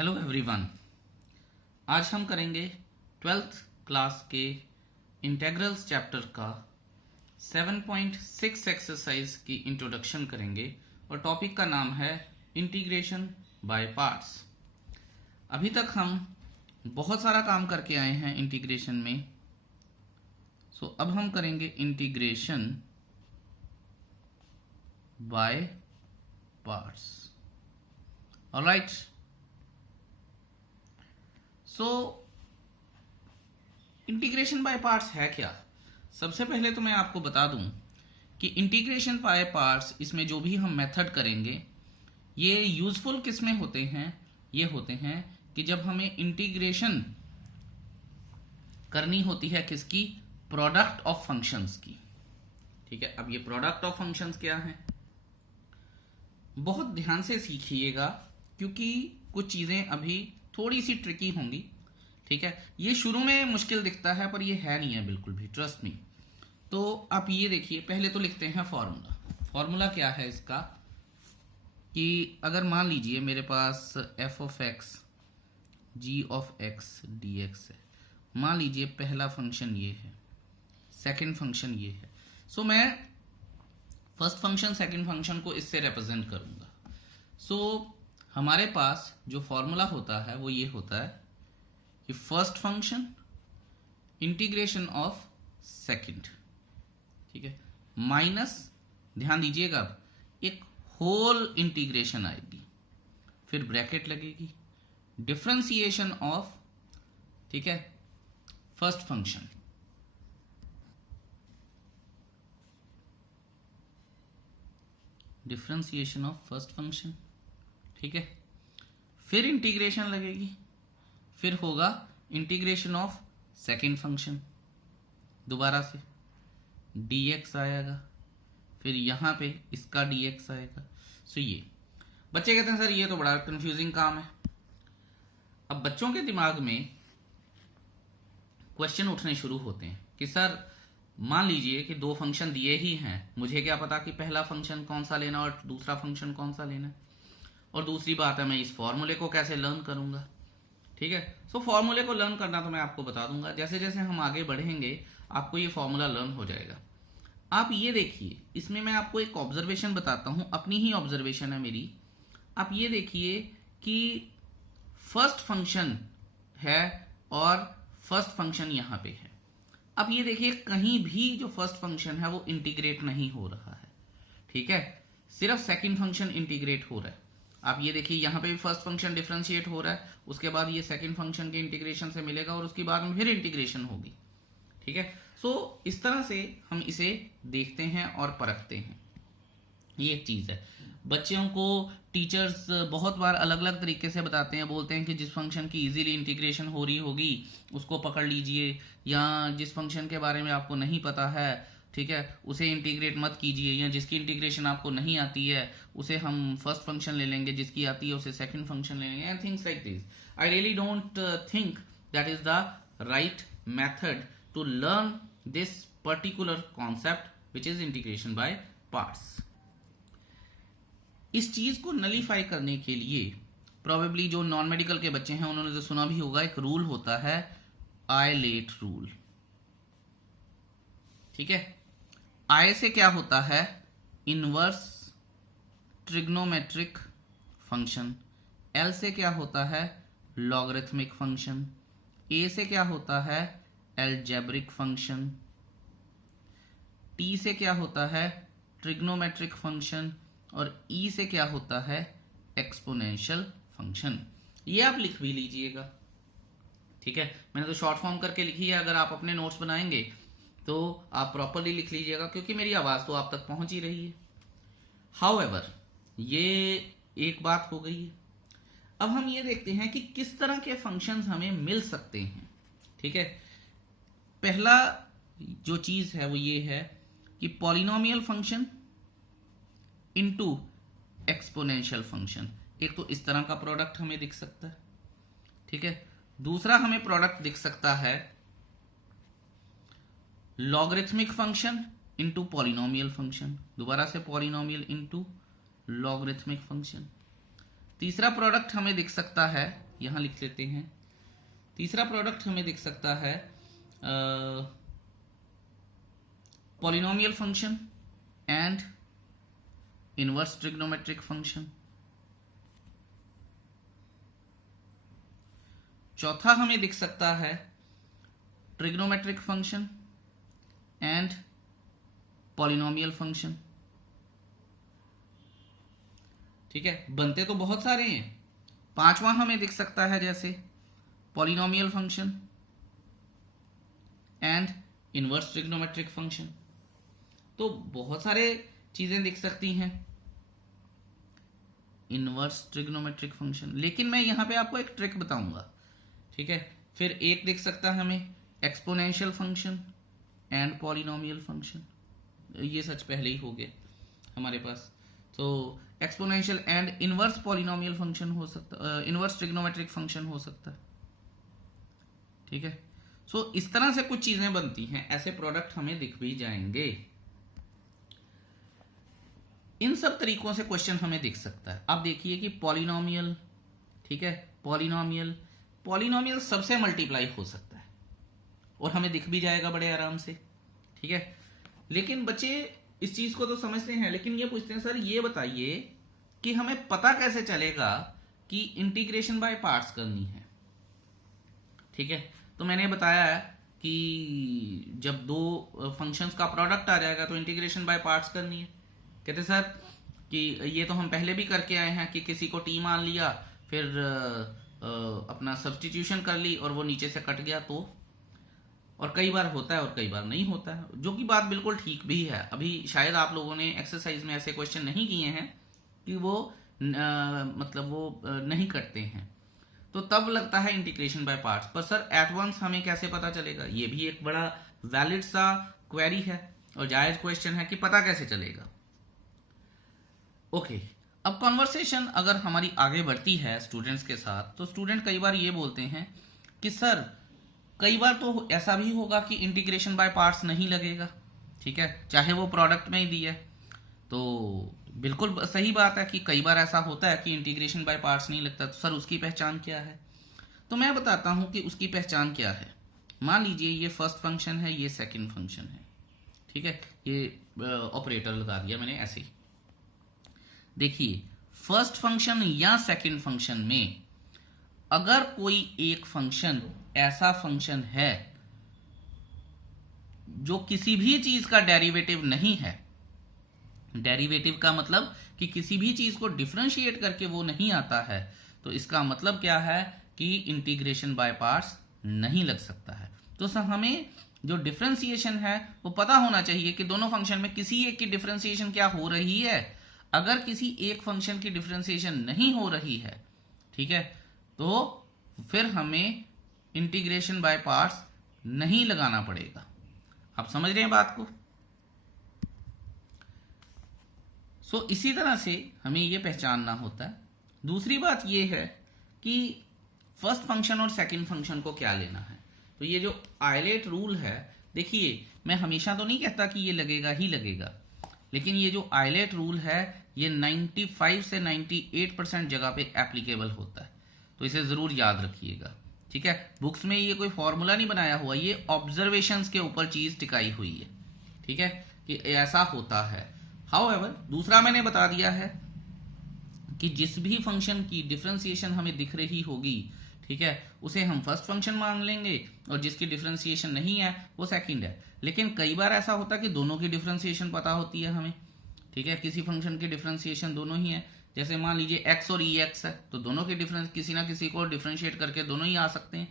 Hello everyone. आज हम करेंगे 12th क्लास के इंटेग्रल्स चैप्टर का 7.6 एक्सरसाइज की इंट्रोडक्शन करेंगे और टॉपिक का नाम है इंटीग्रेशन बाय पार्ट्स। अभी तक हम बहुत सारा काम करके आए हैं इंटीग्रेशन में, सो अब हम करेंगे integration by parts. Alright, so integration by parts है क्या। सबसे पहले तो मैं आपको बता दूं कि इंटीग्रेशन बाय पार्ट्स, इसमें जो भी हम मेथड करेंगे ये यूजफुल किस में होते हैं। ये होते हैं कि जब हमें इंटीग्रेशन करनी होती है किसकी, प्रोडक्ट ऑफ फंक्शंस की। ठीक है, अब ये प्रोडक्ट ऑफ फंक्शंस क्या है, बहुत ध्यान से सीखिएगा क्योंकि कुछ चीजें अभी थोड़ी सी ट्रिकी होंगी। ठीक है, ये शुरू में मुश्किल दिखता है पर ये है नहीं है बिल्कुल भी, ट्रस्ट मी। तो आप ये देखिए, पहले तो लिखते हैं फॉर्मूला। फॉर्मूला क्या है इसका कि अगर मान लीजिए मेरे पास f of x g of x d x है, मान लीजिए पहला फंक्शन ये है, सेकंड फंक्शन ये है, सो मैं फर्स्ट फंक्शन सेकंड फंक्शन को इससे रिप्रेजेंट करूंगा। सो हमारे पास जो फॉर्मूला होता है वो ये होता है कि first function integration of second, ठीक है, माइनस, ध्यान दीजिएगा, एक होल इंटीग्रेशन आएगी, फिर ब्रैकेट लगेगी, डिफरेंशिएशन ऑफ, ठीक है, first function, differentiation of first function, ठीक है, फिर इंटीग्रेशन लगेगी, फिर होगा इंटीग्रेशन ऑफ सेकंड फंक्शन, दोबारा से dx आएगा, फिर यहां पे इसका dx आएगा। सो ये बच्चे कहते हैं सर ये तो बड़ा कंफ्यूजिंग काम है। अब बच्चों के दिमाग में क्वेश्चन उठने शुरू होते हैं कि सर मान लीजिए कि दो फंक्शन दिए ही हैं, मुझे क्या पता कि पहला फंक्शन कौन सा लेना और दूसरा फंक्शन कौन सा लेना, और दूसरी बात है मैं इस फॉर्मूले को कैसे लर्न करूंगा। ठीक है, सो फॉर्मूले को लर्न करना तो मैं आपको बता दूंगा, जैसे जैसे हम आगे बढ़ेंगे आपको ये फॉर्मूला लर्न हो जाएगा। आप ये देखिए, इसमें मैं आपको एक ऑब्जर्वेशन बताता हूं, अपनी ही ऑब्जर्वेशन है मेरी। आप ये देखिए कि फर्स्ट फंक्शन है और फर्स्ट फंक्शन यहां पे है। अब ये देखिए कहीं भी जो फर्स्ट फंक्शन है वो इंटीग्रेट नहीं हो रहा है, ठीक है, सिर्फ सेकंड फंक्शन इंटीग्रेट हो रहा है। आप ये देखिए यहाँ पे भी फर्स्ट फंक्शन डिफरेंशिएट हो रहा है, उसके बाद ये सेकंड फंक्शन के इंटीग्रेशन से मिलेगा और उसके बाद में फिर इंटीग्रेशन होगी। ठीक है, सो इस तरह से हम इसे देखते हैं और परखते हैं। ये एक चीज है, बच्चों को टीचर्स बहुत बार अलग अलग तरीके से बताते हैं, बोलते हैं कि जिस फंक्शन की इजीली इंटीग्रेशन हो रही होगी उसको पकड़ लीजिए, या जिस फंक्शन के बारे में आपको नहीं पता है, ठीक है, उसे इंटीग्रेट मत कीजिए, या जिसकी इंटीग्रेशन आपको नहीं आती है उसे हम फर्स्ट फंक्शन ले लेंगे, जिसकी आती है उसे सेकंड फंक्शन ले लेंगे, and things like this. I really don't think that is the right method to learn this particular concept which is integration by parts. इस चीज को नलीफाई करने के लिए प्रोबेबली जो नॉन मेडिकल के बच्चे हैं उन्होंने तो सुना भी होगा, एक रूल होता है आइलेट रूल। ठीक है, आई से क्या होता है, इनवर्स ट्रिग्नोमेट्रिक फंक्शन, एल से क्या होता है, लॉगरिथमिक फंक्शन, ए से क्या होता है, एल्जेब्रिक फंक्शन, टी से क्या होता है, ट्रिग्नोमेट्रिक फंक्शन, और ई से क्या होता है, एक्सपोनेंशियल फंक्शन। ये आप लिख भी लीजिएगा। ठीक है, मैंने तो शॉर्ट फॉर्म करके लिखी है, अगर आप अपने नोट्स बनाएंगे तो आप प्रॉपरली लिख लीजिएगा क्योंकि मेरी आवाज तो आप तक पहुंच ही रही है। हाउएवर, ये एक बात हो गई है। अब हम ये देखते हैं कि किस तरह के फंक्शंस हमें मिल सकते हैं। ठीक है, पहला जो चीज है वो ये है कि polynomial function into exponential function, एक तो इस तरह का प्रोडक्ट हमें दिख सकता है। ठीक है, दूसरा हमें प्रोडक्ट दिख सकता है logarithmic function into polynomial function, दोबारा से पॉलिनोमियल इनटू लॉगरिथमिक फंक्शन। तीसरा प्रोडक्ट हमें दिख सकता है यहां लिख लेते हैं। तीसरा प्रोडक्ट हमें दिख सकता है polynomial function and inverse trigonometric function. चौथा हमें दिख सकता है trigonometric function and polynomial function. ठीक है, बनते तो बहुत सारे हैं। पांचवा हमें दिख सकता है जैसे polynomial function and inverse trigonometric function. तो बहुत सारे चीजें दिख सकती हैं इनवर्स ट्रिग्नोमेट्रिक फंक्शन, लेकिन मैं यहां पे आपको एक ट्रिक बताऊंगा। ठीक है, फिर एक दिख सकता है हमें exponential function and polynomial function. ये सच पहले ही हो गए हमारे पास। तो exponential and inverse polynomial function हो सकता, इनवर्स ट्रिग्नोमेट्रिक फंक्शन हो सकता है। ठीक है, सो इस तरह से कुछ चीजें बनती हैं, ऐसे प्रोडक्ट हमें दिख भी जाएंगे। इन सब तरीकों से क्वेश्चन हमें दिख सकता है। आप देखिए कि पॉलिनोमियल, ठीक है, पॉलिनोमियल सबसे मल्टीप्लाई हो सकता है और हमें दिख भी जाएगा बड़े आराम से। ठीक है, लेकिन बच्चे इस चीज को तो समझते हैं, लेकिन ये पूछते हैं सर ये बताइए कि हमें पता कैसे चलेगा कि इंटीग्रेशन बाय पार्ट्स करनी है। ठीक है, तो मैंने बताया है कि जब दो फंक्शंस का प्रोडक्ट आ जाएगा तो इंटीग्रेशन बाय पार्ट्स करनी है। कहते सर कि ये तो हम पहले भी करके आए हैं कि किसी को टी मान लिया, फिर अपना सब्स्टिट्यूशन कर ली और वो नीचे से कट गया, तो और कई बार होता है और कई बार नहीं होता है, जो कि बात बिल्कुल ठीक भी है। अभी शायद आप लोगों ने एक्सरसाइज में ऐसे क्वेश्चन नहीं किए हैं कि वो नहीं करते हैं, तो तब लगता है इंटीग्रेशन बाय पार्ट्स। पर सर एट वंस हमें कैसे पता चलेगा? ये भी एक बड़ा वैलिड सा क्वेरी है और जायज क्वेश्चन है कि पता कैसे चलेगा। ओके, अब कॉन्वर्सेशन अगर हमारी आगे बढ़ती है स्टूडेंट्स के साथ, तो स्टूडेंट कई बार ये बोलते हैं कि सर कई बार तो ऐसा भी होगा कि इंटीग्रेशन बाय पार्ट्स नहीं लगेगा। ठीक है, चाहे वो प्रोडक्ट में ही दिया है। तो बिल्कुल सही बात है कि कई बार ऐसा होता है कि इंटीग्रेशन बाय पार्ट्स नहीं लगता। तो सर उसकी पहचान क्या है? तो मैं बताता हूं कि उसकी पहचान क्या है। मान लीजिए ये फर्स्ट फंक्शन है, ये सेकंड फंक्शन है। ठीक है, ये ऑपरेटर लगा दिया मैंने ऐसे ही। देखिए, फर्स्ट फंक्शन या सेकंड फंक्शन में अगर कोई एक फंक्शन ऐसा फंक्शन है जो किसी भी चीज का डेरिवेटिव नहीं है, डेरिवेटिव का मतलब कि किसी भी चीज को डिफरेंशिएट करके वो नहीं आता है, तो इसका मतलब क्या है कि इंटीग्रेशन बाय पार्ट्स नहीं लग सकता है। तो हमें जो डिफरेंशिएशन है वो पता होना चाहिए कि दोनों फंक्शन में किसी एक की डिफरेंशिएशन क्या हो रही है। अगर किसी एक फंक्शन की डिफरेंशिएशन नहीं हो रही है, ठीक है, तो फिर हमें इंटीग्रेशन बाय पार्ट्स नहीं लगाना पड़ेगा। आप समझ रहे हैं बात को? सो इसी तरह से हमें यह पहचानना होता है। दूसरी बात यह है कि फर्स्ट फंक्शन और सेकंड फंक्शन को क्या लेना है। तो ये जो आइलेट रूल है, देखिए मैं हमेशा तो नहीं कहता कि ये लगेगा ही लगेगा, लेकिन ये जो आइलेट रूल है ये 95 से 98% जगह पे एप्लीकेबल होता है, तो इसे जरूर याद रखिएगा। ठीक है, बुक्स में ये कोई फॉर्मूला नहीं बनाया हुआ, ये ऑब्जर्वेशंस के ऊपर चीज टिकाई हुई है। ठीक है, कि ऐसा होता है। हाउएवर दूसरा मैंने बता दिया है कि जिस भी फंक्शन की डिफरेंशिएशन हमें दिख रही होगी, ठीक है, उसे हम फर्स्ट फंक्शन मान लेंगे और जिसकी डिफरेंशिएशन नहीं है वो सेकंड है। लेकिन कई बार ऐसा होता है कि दोनों की डिफरेंशिएशन पता होती है हमें। ठीक है, किसी फंक्शन की डिफरेंशिएशन दोनों ही है, जैसे मान लीजिए x और ex है, तो दोनों की डिफरेंस किसी ना किसी को डिफरेंशिएट करके दोनों ही आ सकते हैं।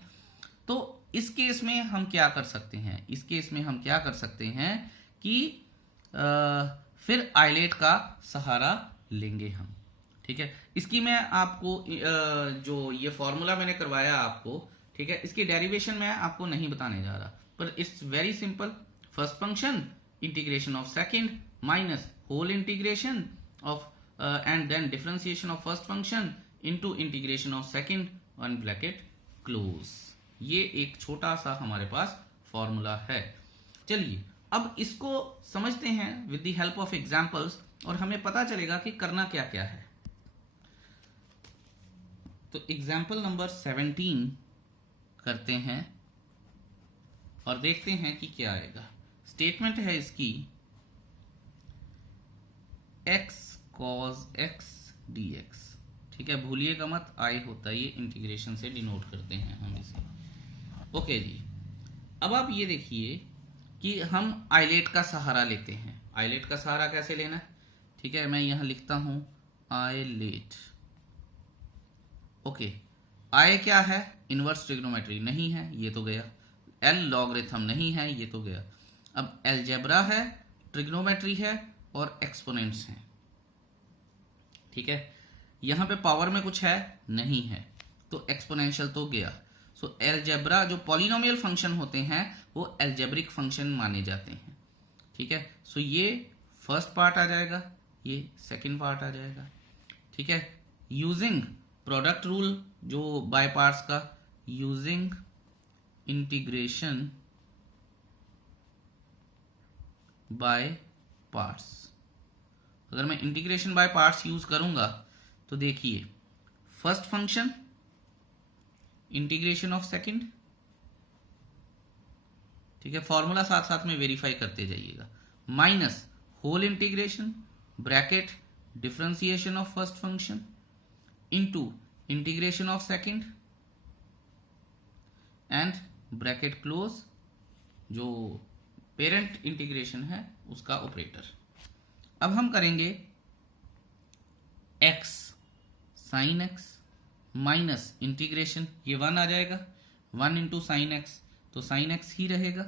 तो इस केस में हम क्या कर सकते हैं? इस केस में हम क्या कर सकते हैं कि फिर आइलेट का सहारा लेंगे हम। ठीक है, इसकी मैं आपको जो ये फॉर्मूला मैंने करवाया आपको, ठीक है, इसकी डेरिवेशन मैं आपको नहीं बताने जा रहा, पर it's very simple. First function integration of second minus whole integration of and then differentiation of first function into integration of second one bracket close. ये एक छोटा सा हमारे पास फॉर्मूला है। चलिए अब इसको समझते हैं with the help of examples और हमें पता चलेगा कि करना क्या क्या है। तो एग्जाम्पल नंबर 17 करते हैं और देखते हैं कि क्या आएगा। स्टेटमेंट है इसकी x cos x dx। ठीक है, भूलिएगा मत, आई होता है, ये इंटीग्रेशन से डिनोट करते हैं हम इसे। ओके जी, अब आप ये देखिए कि हम आइलेट का सहारा लेते हैं। आइलेट का सहारा कैसे लेना है? ठीक है, मैं यहां लिखता हूं आइलेट। ओके, आई क्या है? इनवर्स ट्रिग्नोमेट्री नहीं है, ये तो गया। एल लॉगरिथम नहीं है, ये तो गया। अब अलजेब्रा है, ट्रिग्नोमेट्री है और एक्सपोनेंट्स हैं। ठीक है, यहां पे पावर में कुछ है नहीं है, तो एक्सपोनेंशियल तो गया। सो अलजेब्रा जो पॉलिनोमियल फंक्शन होते हैं वो अलजेब्रिक फंक्शन माने जाते हैं। ठीक है, सो ये फर्स्ट पार्ट आ जाएगा, ये सेकंड पार्ट आ जाएगा। ठीक है, यूजिंग प्रोडक्ट रूल जो बाय पार्ट्स का, यूजिंग इंटीग्रेशन बाय पार्ट्स। अगर मैं इंटीग्रेशन बाय पार्ट्स यूज करूंगा तो देखिए, first function integration of second. ठीक है, फॉर्मूला साथ साथ में वेरीफाई करते जाइएगा। Minus whole integration bracket differentiation of first function into integration of second and bracket close, जो पेरेंट इंटीग्रेशन है उसका ऑपरेटर। अब हम करेंगे x sine x minus integration, ये 1 आ जाएगा, 1 इंटू साइन x, तो साइन x ही रहेगा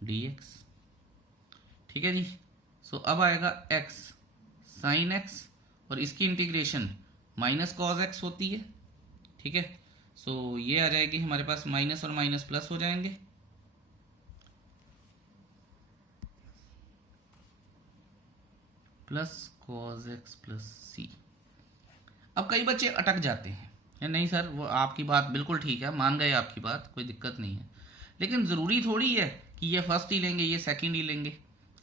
dx। ठीक है जी, सो अब आएगा x साइन x और इसकी इंटीग्रेशन माइनस कॉज x होती है। ठीक है, सो ये आ जाएगी हमारे पास, माइनस और माइनस प्लस हो जाएंगे। प्लस कॉज x प्लस सी। अब कई बच्चे अटक जाते हैं, या नहीं सर वो आपकी बात बिल्कुल ठीक है, मान गए आपकी बात, कोई दिक्कत नहीं है, लेकिन ज़रूरी थोड़ी है कि ये फर्स्ट ही लेंगे ये सेकंड ही लेंगे।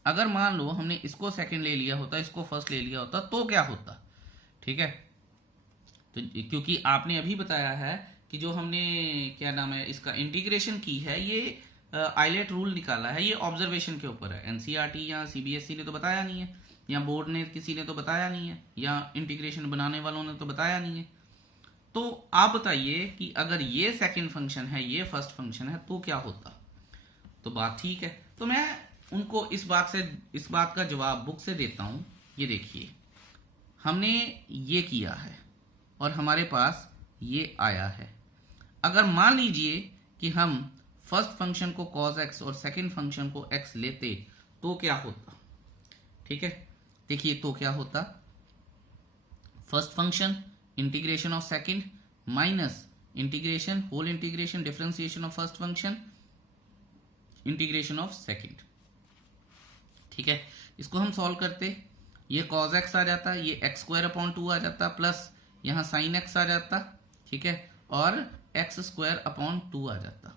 अगर मान लो हमने इसको सेकंड ले लिया होता, इसको फर्स्ट ले लिया होता, तो क्या होता? ठीक है, तो क्योंकि आपने अभी बताया है कि जो हमने क्या नाम है इसका इंटीग्रेशन की है, ये आइलेट रूल निकाला है, ये ऑब्जर्वेशन के ऊपर है। एनसीईआरटी या सीबीएसई ने तो बताया नहीं है, या बोर्ड ने किसी ने तो बताया नहीं है, या इंटीग्रेशन बनाने वालों ने तो बताया नहीं है। तो आप बताइए कि अगर ये सेकंड फंक्शन है, ये फर्स्ट फंक्शन है, तो क्या होता? तो बात ठीक है, तो मैं उनको इस बात का जवाब बुक से देता हूं। ये देखिए, हमने ये किया है और हमारे पास ये आया है। अगर मान लीजिए कि हम फर्स्ट फंक्शन को cos x और सेकंड फंक्शन को x लेते तो क्या होता? ठीक है, देखिए तो क्या होता, first function integration of second minus integration whole integration differentiation of first function integration of second. ठीक है, इसको हम सॉल्व करते, ये cos x आ जाता, ये x स्क्वायर अपॉन 2 आ जाता, प्लस यहां sin x आ जाता। ठीक है, और x स्क्वायर अपॉन 2 आ जाता।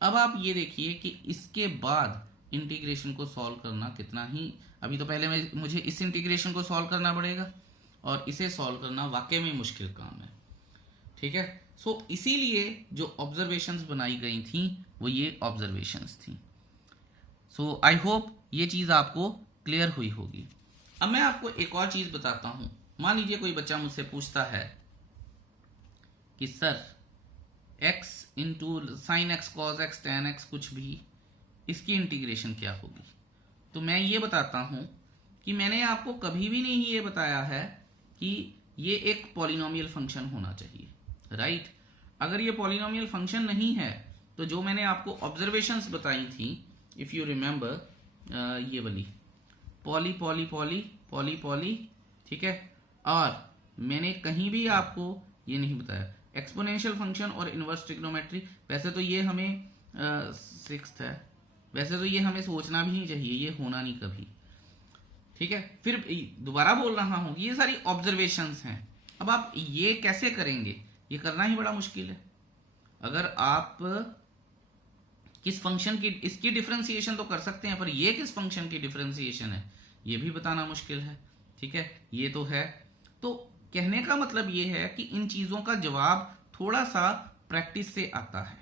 अब आप ये देखिए कि इसके बाद इंटीग्रेशन को सॉल्व करना कितना ही, अभी तो पहले मुझे इस इंटीग्रेशन को सॉल्व करना पड़ेगा और इसे सॉल्व करना वाकई में मुश्किल काम है। ठीक है, सो इसीलिए जो ऑब्जर्वेशंस बनाई गई थी वो ये ऑब्जर्वेशंस थी। सो आई होप ये चीज आपको क्लियर हुई होगी। अब मैं आपको एक और चीज बताता हूं। मान लीजिए कोई बच्चा मुझसे पूछता है कि sir x into sine x cos x ten x कुछ भी, इसकी इंटीग्रेशन क्या होगी? तो मैं ये बताता हूं कि मैंने आपको कभी भी नहीं ये बताया है कि ये एक पॉलिनोमियल फंक्शन होना चाहिए, राइट? अगर ये पॉलिनोमियल फंक्शन नहीं है तो जो मैंने आपको ऑब्जर्वेशंस बताई थी, इफ यू रिमेंबर, ये वाली poly poly poly poly poly, ठीक है, और मैंने कहीं भी आपको ये नहीं बताया एक्सपोनेंशियल फंक्शन और इनवर्स ट्रिग्नोमेट्री। वैसे तो ये हमें सिक्स्थ है, वैसे तो ये हमें सोचना भी नहीं चाहिए, ये होना नहीं कभी। ठीक है, फिर दोबारा बोल रहा हूं ये सारी ऑब्जर्वेशंस हैं। अब आप ये कैसे करेंगे? ये करना ही बड़ा मुश्किल है। अगर आप किस फंक्शन की, इसकी डिफरेंशिएशन तो कर सकते हैं, पर ये किस फंक्शन की डिफरेंशिएशन है ये भी बताना मुश्किल है। ठीक है, ये तो है। तो कहने का मतलब ये है कि इन चीजों का जवाब थोड़ा सा प्रैक्टिस से आता है।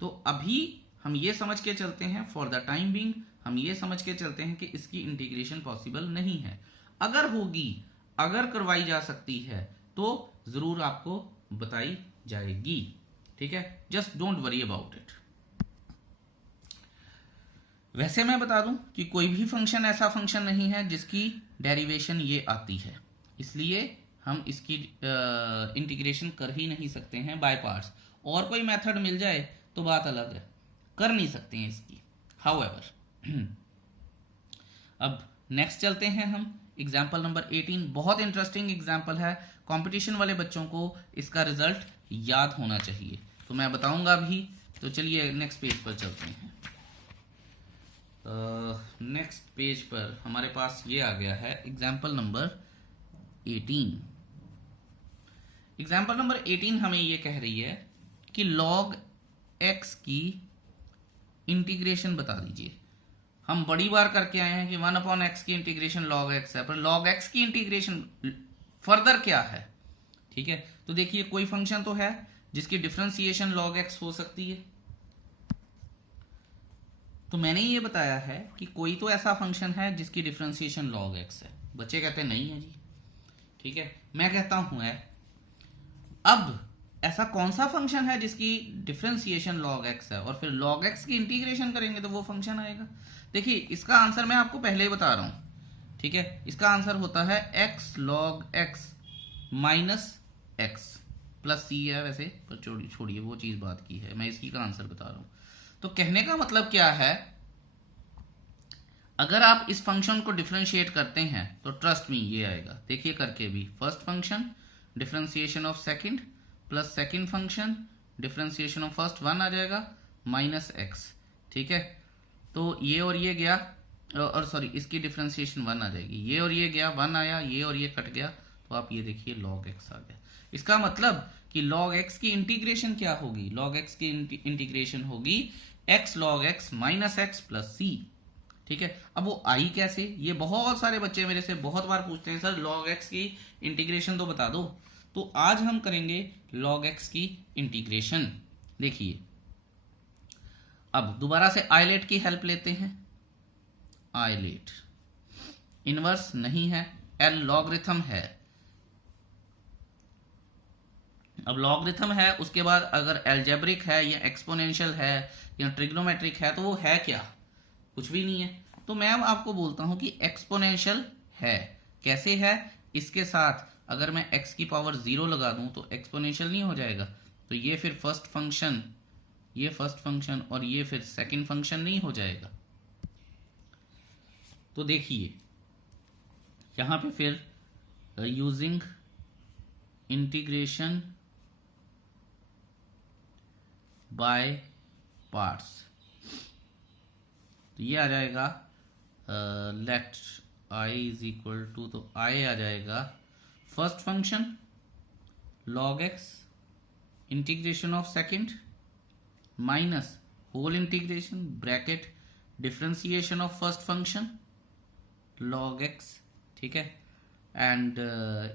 तो अभी हम ये समझ के चलते हैं, फॉर द टाइम बीइंग हम ये समझ के चलते हैं कि इसकी इंटीग्रेशन पॉसिबल नहीं है। अगर होगी, अगर करवाई जा सकती है तो जरूर आपको बताई जाएगी। ठीक है, just don't worry about it. वैसे मैं बता दूं कि कोई भी फंक्शन ऐसा फंक्शन नहीं है जिसकी डेरिवेशन ये आती है, इसलिए हम इसकी इंटीग्रेशन कर ही नहीं सकते हैं बाय पार्ट्स। और कोई मेथड मिल जाए तो बात अलग है, कर नहीं सकते हैं इसकी। हाउएवर अब नेक्स्ट चलते हैं हम एग्जाम्पल नंबर 18। बहुत इंटरेस्टिंग एग्जाम्पल है, कंपटीशन वाले बच्चों को इसका रिजल्ट याद होना चाहिए, तो मैं बताऊंगा अभी। तो चलिए नेक्स्ट पेज पर चलते हैं। नेक्स्ट पेज पर हमारे पास ये आ गया है एग्जाम्पल नंबर 18। एग्जाम्पल नंबर 18 हमें ये कह रही है कि log x की इंटीग्रेशन बता दीजिए। हम बड़ी बार करके आए हैं कि 1/x की इंटीग्रेशन log x है, पर log x की इंटीग्रेशन फर्दर क्या है। ठीक है, तो देखिए कोई फंक्शन तो है जिसकी डिफरेंशिएशन log x हो सकती है। तो मैंने ये बताया है कि कोई तो ऐसा फंक्शन है जिसकी डिफरेंशिएशन log x है। बच्चे कहते हैं नहीं है जी। ठीक है, मैं कहता हूं है। अब ऐसा कौन सा फंक्शन है जिसकी डिफरेंशिएशन log x है और फिर log x की इंटीग्रेशन करेंगे तो वो फंक्शन आएगा। देखिए इसका आंसर मैं आपको पहले ही बता रहा हूं। ठीक है, इसका आंसर होता है x log x minus x plus c है वैसे, पर छोड़िए वो चीज बात की है, मैं इसी का आंसर बता रहा हूं। तो कहने का मतलब क्या है, अगर आप इस फंक्शन को डिफरेंशिएट करते हैं तो ट्रस्ट मी ये आएगा। देखिए करके भी, first function differentiation of second plus second function differentiation of first 1 आ जाएगा माइनस x। ठीक है, तो ये और ये गया, और सॉरी इसकी डिफरेंशिएशन 1 आ जाएगी, ये और ये गया 1 आया, ये और ये कट गया, तो आप ये देखिए log x आ गया। इसका मतलब कि log x की इंटीग्रेशन क्या होगी, log x की इंटीग्रेशन होगी x log x minus x plus c। ठीक है, अब वो आई कैसे, ये बहुत सारे बच्चे मेरे से बहुत बार पूछते हैं सर log x की इंटीग्रेशन तो बता दो। तो आज हम करेंगे log x की इंटीग्रेशन। देखिए अब दोबारा से आइलेट की हेल्प लेते हैं। आइलेट इनवर्स नहीं है, एल लॉगरिथम है। अब लॉगरिथम है, उसके बाद अगर एल्जेब्रिक है या एक्सपोनेंशियल है या ट्रिग्नोमेट्रिक है तो वो है क्या, कुछ भी नहीं है। तो मैं अब आपको बोलता हूं कि एक्सपोनेंशियल है। कैसे है, इसके साथ अगर मैं x की पावर 0 लगा दूं तो एक्सपोनेंशियल नहीं हो जाएगा। तो ये फिर फर्स्ट फंक्शन, ये फर्स्ट फंक्शन और ये फिर सेकंड फंक्शन नहीं हो जाएगा। तो देखिए यहां पे फिर यूजिंग इंटीग्रेशन बाय पार्ट्स, तो ये आ जाएगा let i is equal to, तो i आ जाएगा first function log x integration of second minus whole integration bracket differentiation of first function log x। ठीक है, and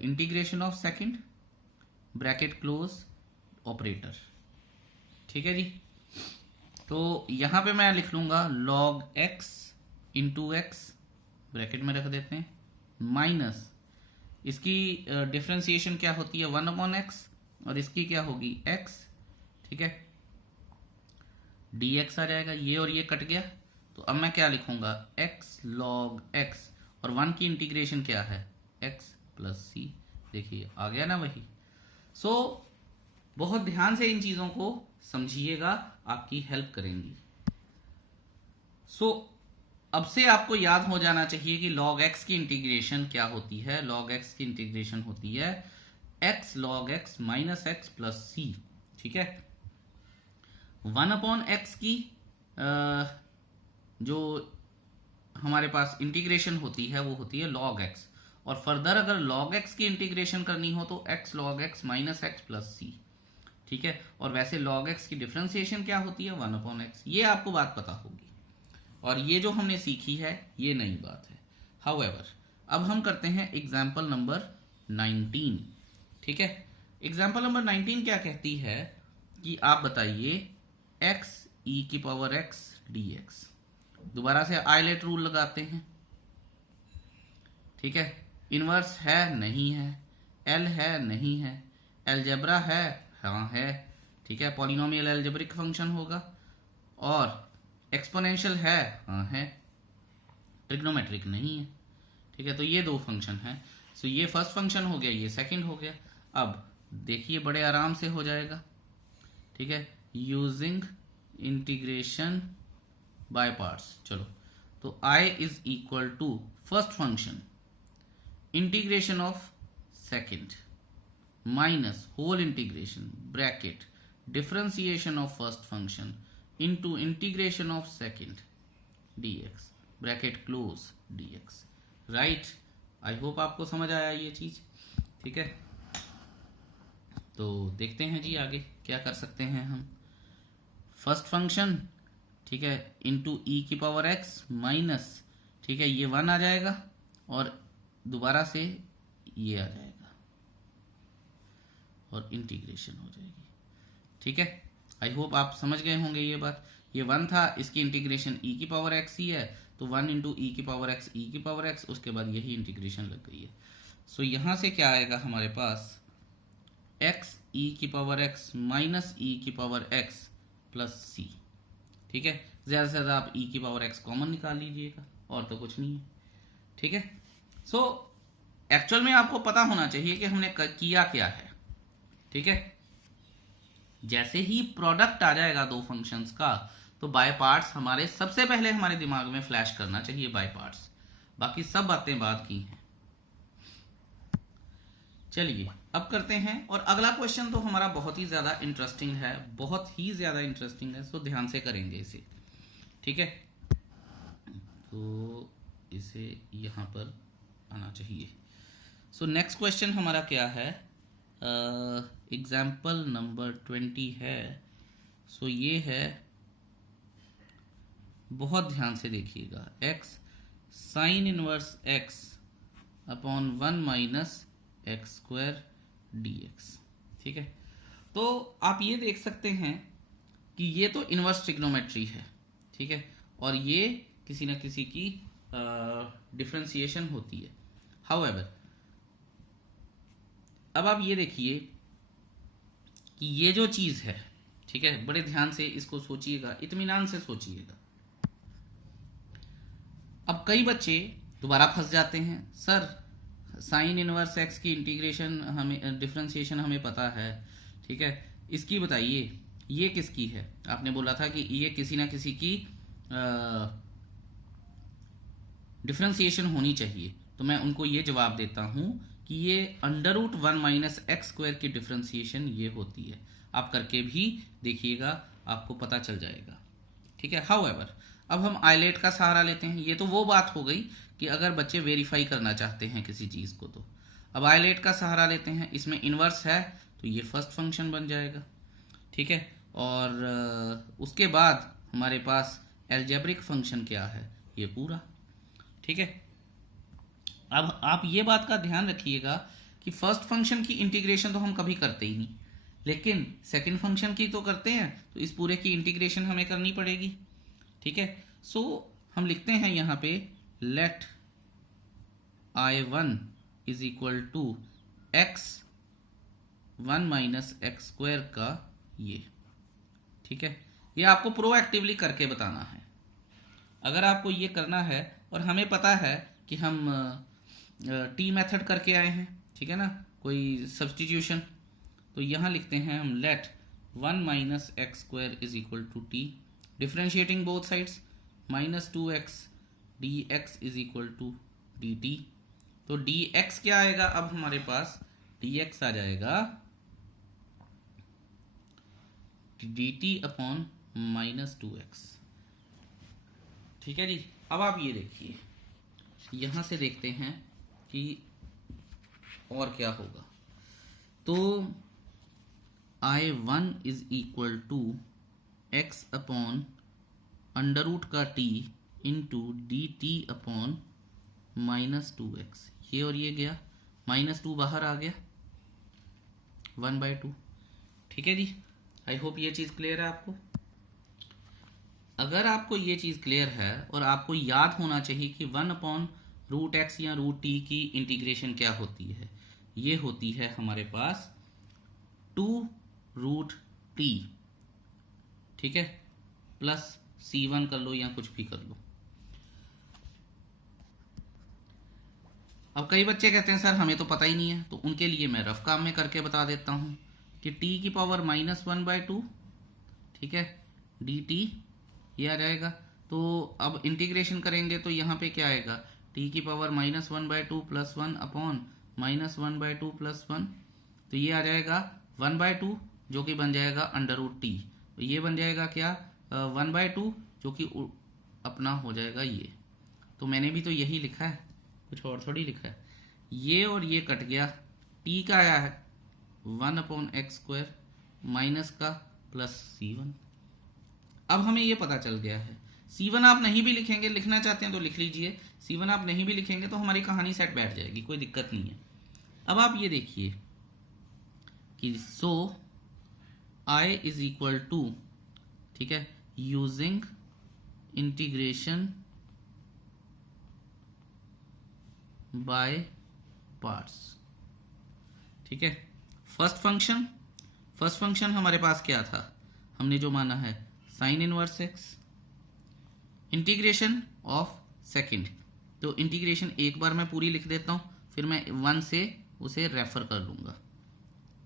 integration of second bracket close operator. ठीक है जी, तो यहां पे मैं लिख लूंगा log x into x bracket में रख देते हैं माइनस इसकी डिफरेंशिएशन क्या होती है 1/x और इसकी क्या होगी x। ठीक है, dx आ जाएगा, ये और ये कट गया, तो अब मैं क्या लिखूंगा x log x और 1 की इंटीग्रेशन क्या है x प्लस c। देखिए आ गया ना वही। सो बहुत ध्यान से इन चीजों को समझिएगा, आपकी हेल्प करेंगी। सो अब से आपको याद हो जाना चाहिए कि log x की इंटीग्रेशन क्या होती है। log x की इंटीग्रेशन होती है x log x minus x plus c। ठीक है, 1/x की जो हमारे पास इंटीग्रेशन होती है वो होती है log x, और फर्दर अगर log x की इंटीग्रेशन करनी हो तो x log x minus x plus c। ठीक है, और वैसे log x की डिफरेंशिएशन क्या होती है 1/x। ये आपको बात पता होगी, और ये जो हमने सीखी है ये नई बात है। हाउएवर अब हम करते हैं एग्जाम्पल नंबर 19। ठीक है, एग्जाम्पल नंबर 19 क्या कहती है कि आप बताइए x e की पावर x dx। दोबारा से आइलेट रूल लगाते हैं। ठीक है, इनवर्स है नहीं है, एल है नहीं है, एलजेब्रा है हाँ है। ठीक है, पॉलिनोमियल एल्जेब्रिक फंक्शन होगा, और एक्सपोनेंशियल है हाँ है, ट्रिग्नोमेट्रिक नहीं है। ठीक है, तो ये दो फंक्शन है। सो ये फर्स्ट फंक्शन हो गया, ये सेकंड हो गया। अब देखिए बड़े आराम से हो जाएगा। ठीक है, यूजिंग इंटीग्रेशन बाय पार्ट्स। चलो, तो I is equal to first function integration of second minus whole integration bracket differentiation of first function into integration of second dx bracket close dx। Right, I hope आपको समझ आया ये चीज। ठीक है, तो देखते हैं जी आगे क्या कर सकते हैं हम। फर्स्ट फंक्शन, ठीक है, इंटू ई की पावर एक्स माइनस, ठीक है, ये 1 आ जाएगा और दोबारा से ये आ जाएगा और इंटीग्रेशन हो जाएगी। ठीक है, आई होप आप समझ गए होंगे ये बात। ये 1 था, इसकी इंटीग्रेशन ई की पावर एक्स ही है, तो 1 इंटू ई की पावर एक्स ई की पावर एक्स, उसके बाद यही इंटीग्रेशन लग गई है। सो यहां से क्या आएगा हमारे पास, एक्स ई की पावर एक्स माइनस ई की पावर एक्स प्लस सी। ठीक है, ज्यादा से ज्यादा आप ई की पावर एक्स कॉमन निकाल लीजिएगा, और तो कुछ नहीं है। ठीक है, सो एक्चुअल में आपको पता होना चाहिए कि हमने किया क्या है। ठीक है, जैसे ही प्रोडक्ट आ जाएगा दो फंक्शंस का, तो बाय पार्ट्स हमारे सबसे पहले हमारे दिमाग में फ्लैश करना चाहिए, बाय पार्ट्स। बाकी सब बातें बाद की हैं। चलिए अब करते हैं, और अगला क्वेश्चन तो हमारा बहुत ही ज्यादा इंटरेस्टिंग है, बहुत ही ज्यादा इंटरेस्टिंग है, सो ध्यान से करेंगे इसे। ठीक है, तो इसे यहां पर आना चाहिए। सो नेक्स्ट क्वेश्चन हमारा क्या है, एग्जाम्पल नंबर 20 है। सो ये है, बहुत ध्यान से देखिएगा, x sign inverse x upon 1 minus X square dx। ठीक है, तो आप ये देख सकते हैं कि ये तो इनवर्स ट्रिग्नोमेट्री है। ठीक है, और ये किसी ना किसी की डिफरेंशिएशन होती है। हाउएवर, अब आप ये देखिए कि ये जो चीज है, ठीक है, बड़े ध्यान से इसको सोचिएगा, इत्मीनान से सोचिएगा। अब कई बच्चे दोबारा फंस जाते हैं, सर साइन इनवर्स एक्स की इंटीग्रेशन हमें, डिफरेंशिएशन हमें पता है, ठीक है, इसकी बताइए ये किसकी है। आपने बोला था कि ये किसी ना किसी की डिफरेंशिएशन होनी चाहिए, तो मैं उनको ये जवाब देता हूं कि ये under root 1 minus X square की डिफरेंशिएशन ये होती है। आप करके भी देखिएगा, आपको पता चल जाएगा। ठीक है, हाउएवर अब हम आइलेट का सहारा लेते हैं। ये तो वो बात हो गई कि अगर बच्चे वेरीफाई करना चाहते हैं किसी चीज को, तो अब आइलेट का सहारा लेते हैं। इसमें इनवर्स है तो ये फर्स्ट फंक्शन बन जाएगा। ठीक है, और उसके बाद हमारे पास एल्जेब्रिक फंक्शन क्या है, ये पूरा। ठीक है, अब आप ये बात का ध्यान रखिएगा कि फर्स्ट फंक्शन की इंटीग्रेशन तो हम कभी करते ही नहीं, लेकिन सेकंड फंक्शन की तो करते हैं, तो इस पूरे की इंटीग्रेशन हमें करनी पड़ेगी। ठीक है, सो हम लिखते हैं यहां पे let I1 is equal to X 1 minus X square का ये। ठीक है, ये आपको प्रोएक्टिवली करके बताना है। अगर आपको ये करना है, और हमें पता है कि हम टी मेथड करके आए हैं, ठीक है ना, कोई सब्सटीट्यूशन, तो यहां लिखते हैं हम let 1 minus X square is equal to T, differentiating both sides, minus 2x dx is equal to dt। तो dx क्या आएगा, अब हमारे पास dx आ जाएगा dt अपॉन माइनस 2x। ठीक है जी, अब आप ये देखिए, यहां से देखते हैं कि और क्या होगा। तो I1 is equal to x upon under root का t into D T upon minus 2x, ये और ये गया, -2 बाहर आ गया, 1/2। ठीक है जी, आई होप ये चीज़ क्लियर है आपको। अगर आपको ये चीज़ क्लियर है और आपको याद होना चाहिए कि 1/√x या √t की इंटीग्रेशन क्या होती है, ये होती है हमारे पास 2√t, ठीक है, प्लस C1 कर लो या कुछ भी कर लो। अब कई बच्चे कहते हैं सर हमें तो पता ही नहीं है, तो उनके लिए मैं रफ काम में करके बता देता हूं कि t की पावर -1/2, ठीक है, dt ये आ जाएगा। तो अब इंटीग्रेशन करेंगे तो यहाँ पे क्या आएगा, t की पावर -1/2 प्लस 1 अपॉन -1/2 प्लस 1, तो ये आ जाएगा 1/2 जो कि बन जाएगा √t, तो ये बन जाएगा क्या 1/2 जो कि अपना हो जाएगा ये। तो मैंने भी तो यही लिखा है, कुछ और थोड़ी लिखा है। ये और ये कट गया, t का आया है 1/x² माइनस का प्लस C1। अब हमें ये पता चल गया है। C1 आप नहीं भी लिखेंगे, लिखना चाहते हैं तो लिख लीजिए, C1 आप नहीं भी लिखेंगे तो हमारी कहानी सेट बैठ जाएगी, कोई दिक्कत नहीं है। अब आप ये देखिए कि सो I इज इक्वल टू, ठीक है, यूजिंग इंटीग्रेशन बाय पार्ट्स, ठीक है। फर्स्ट फंक्शन हमारे पास क्या था, हमने जो माना है sign inverse x, integration of second, तो इंटीग्रेशन एक बार मैं पूरी लिख देता हूं, फिर मैं 1 से उसे रेफर कर लूंगा,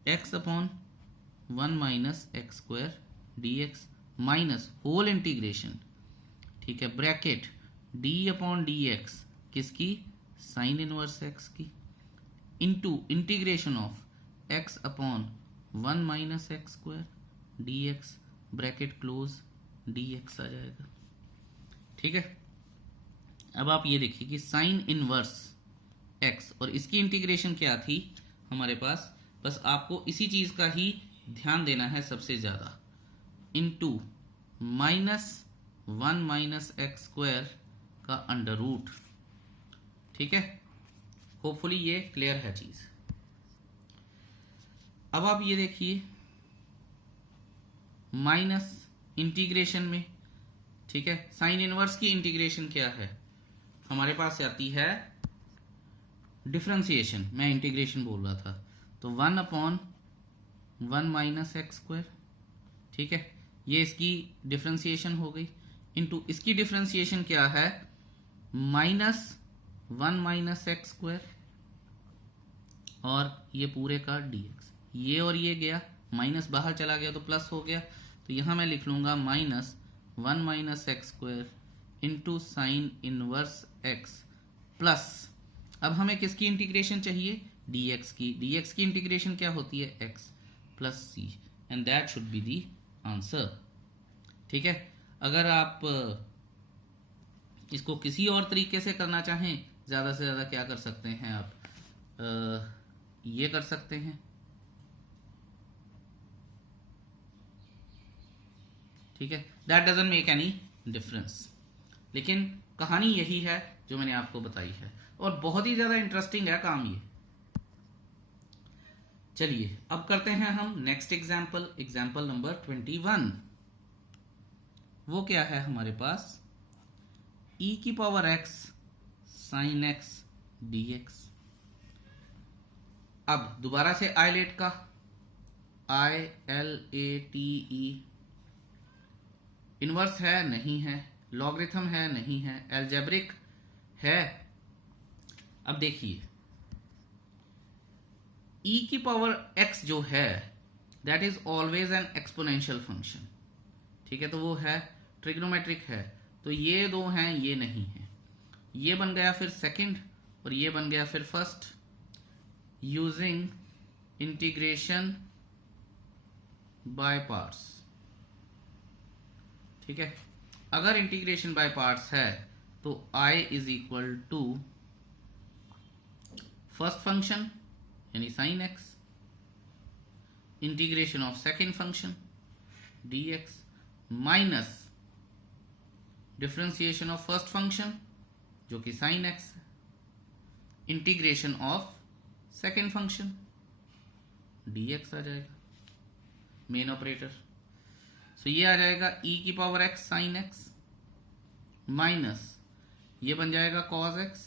x/1 minus x² dx minus whole integration, ठीक है, ब्रैकेट d/dx किसकी, साइन इनवर्स x की, into integration of x/1 minus x² dx bracket close dx आ जाएगा। ठीक है, अब आप ये देखिए कि साइन इनवर्स x और इसकी इंटीग्रेशन क्या थी हमारे पास, बस आपको इसी चीज का ही ध्यान देना है सबसे ज्यादा, इनटू -1 माइनस x² का अंडर रूट। ठीक है, होपफुली ये क्लियर है चीज। अब आप ये देखिए माइनस इंटीग्रेशन में, ठीक है, साइन इनवर्स की इंटीग्रेशन क्या है हमारे पास आती है डिफरेंशिएशन, मैं इंटीग्रेशन बोल रहा था, तो 1/1 माइनस x², ठीक है, ये इसकी डिफरेंशिएशन हो गई, इनटू इसकी डिफरेंशिएशन क्या है -1 माइनस x² और ये पूरे का dx, ये और ये गया, माइनस बाहर चला गया तो प्लस हो गया, तो यहां मैं लिख लूंगा -1 minus x² into sine inverse x plus, अब हमें किसकी इंटीग्रेशन चाहिए, dx की, dx की इंटीग्रेशन क्या होती है x plus c, and that should be the answer. ठीक है, अगर आप इसको किसी और तरीके से करना चाहें, ज्यादा से ज्यादा क्या कर सकते हैं आप, ये कर सकते हैं, ठीक है, that doesn't make any difference, लेकिन कहानी यही है जो मैंने आपको बताई है और बहुत ही ज्यादा इंटरेस्टिंग है काम ये। चलिए अब करते हैं हम नेक्स्ट एग्जाम्पल नंबर 21। वो क्या है हमारे पास, e की power x sine x dx। अब दोबारा से आइलेट का ILATE, इनवर्स है नहीं है, लॉगरिथम है नहीं है, एल्जेब्रिक है। अब देखिए e की पावर x जो है that is always an exponential function, ठीक है, तो वो है ट्रिग्नोमेट्रिक है, तो ये दो हैं ये नहीं है, ये बन गया फिर सेकंड और ये बन गया फिर first, using integration by parts. ठीक है, अगर इंटीग्रेशन बाय पार्ट्स है तो I is equal to first function यानी sine x, integration of second function dx minus differentiation of first function जो कि sine x, integration of second function dx आ जाएगा, मेन ऑपरेटर। सो ये आ जाएगा e की power x sine x minus ये बन जाएगा cos x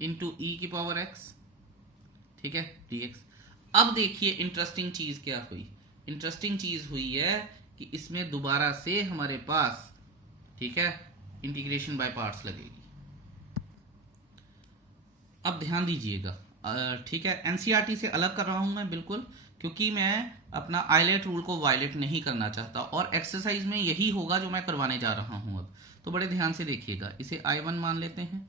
इंटू e की पावर x, ठीक है, dx। अब देखिए इंटरेस्टिंग चीज क्या हुई, इंटरेस्टिंग चीज हुई है कि इसमें दोबारा से हमारे पास, ठीक है, इंटीग्रेशन बाय पार्ट्स लगेगी। अब ध्यान दीजिएगा, ठीक है, एनसीईआरटी से अलग कर रहा हूं मैं बिल्कुल, क्योंकि मैं अपना आइलेट रूल को वायलेट नहीं करना चाहता, और एक्सरसाइज में यही होगा जो मैं करवाने जा रहा हूं अब। तो बड़े ध्यान से देखिएगा, इसे I1 मान लेते हैं,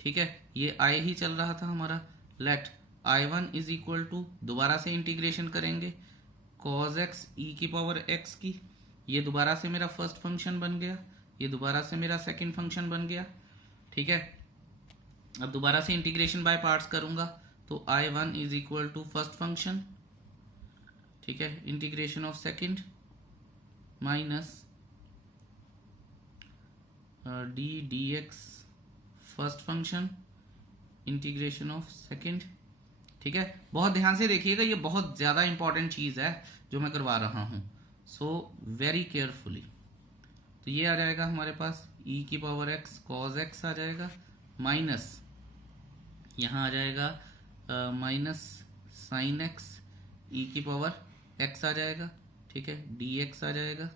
ठीक है, ये I ही चल रहा था हमारा। Late I1 is equal to, दोबारा से इंटीग्रेशन करेंगे, cos x e की पावर x की, ये दोबारा से मेरा फर्स्ट फंक्शन बन गया, ये दोबारा से मेरा सेकंड फंक्शन बन गया, ठीक है। अब दोबारा से इंटीग्रेशन बाय पार्ट्स करूंगा, तो I1 is equal to first function, ठीक है, integration of second minus D D X first function integration of second, ठीक है। बहुत ध्यान से देखिएगा, ये बहुत ज्यादा इंपॉर्टेंट चीज है जो मैं करवा रहा हूं, सो वेरी केयरफुली। तो ये आ जाएगा हमारे पास e की पावर x cos x आ जाएगा, माइनस यहां आ जाएगा माइनस साइन x e की पावर x आ जाएगा, ठीक है, dx आ जाएगा।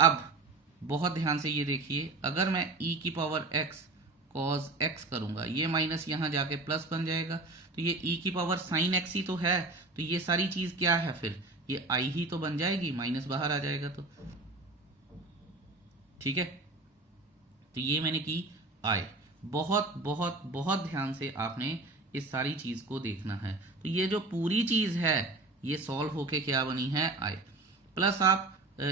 अब बहुत ध्यान से ये देखिए, अगर मैं e की पावर x cos x करूंगा, ये माइनस यहां जाके प्लस बन जाएगा, तो ये e की पावर साइन x ही तो है, तो ये सारी चीज क्या है फिर, ये i ही तो बन जाएगी, माइनस बाहर आ जाएगा, तो ठीक है। तो ये मैंने की i। बहुत बहुत बहुत ध्यान से आपने इस सारी चीज को देखना है। तो ये जो पूरी चीज है ये सॉल्व होके क्या बनी है, i प्लस आप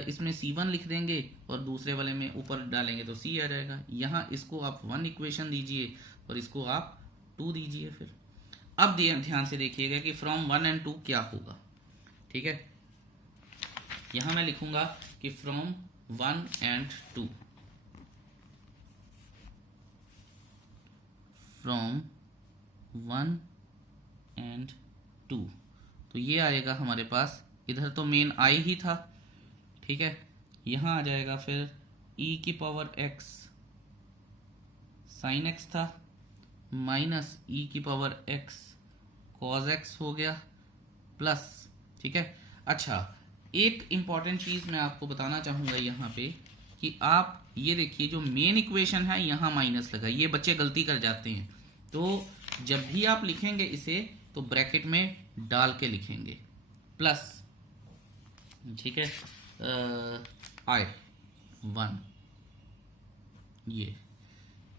इसमें c1 लिख देंगे और दूसरे वाले में ऊपर डालेंगे तो c आ जाएगा। यहाँ इसको आप 1 इक्वेशन दीजिए और इसको आप 2 दीजिए। फिर अब ध्यान से देखिएगा कि फ्रॉम 1 and 2 क्या होगा, ठीक है। यहां मैं लिखूंगा कि फ्रॉम 1 and 2, फ्रॉम 1 and 2, तो ये आएगा हमारे पास, इधर तो मेन i ही था, ठीक है, यहां आ जाएगा फिर e की पावर x साइन x था, माइनस e की पावर x cos x हो गया, प्लस, ठीक है। अच्छा, एक इंपॉर्टेंट चीज मैं आपको बताना चाहूंगा यहाँ पे कि आप ये देखिए जो मेन इक्वेशन है यहाँ माइनस लगा, ये बच्चे गलती कर जाते हैं। तो जब भी आप लिखेंगे इसे तो ब्रैकेट में डाल के लिखेंगे, प्लस, ठीक है, I1 ये,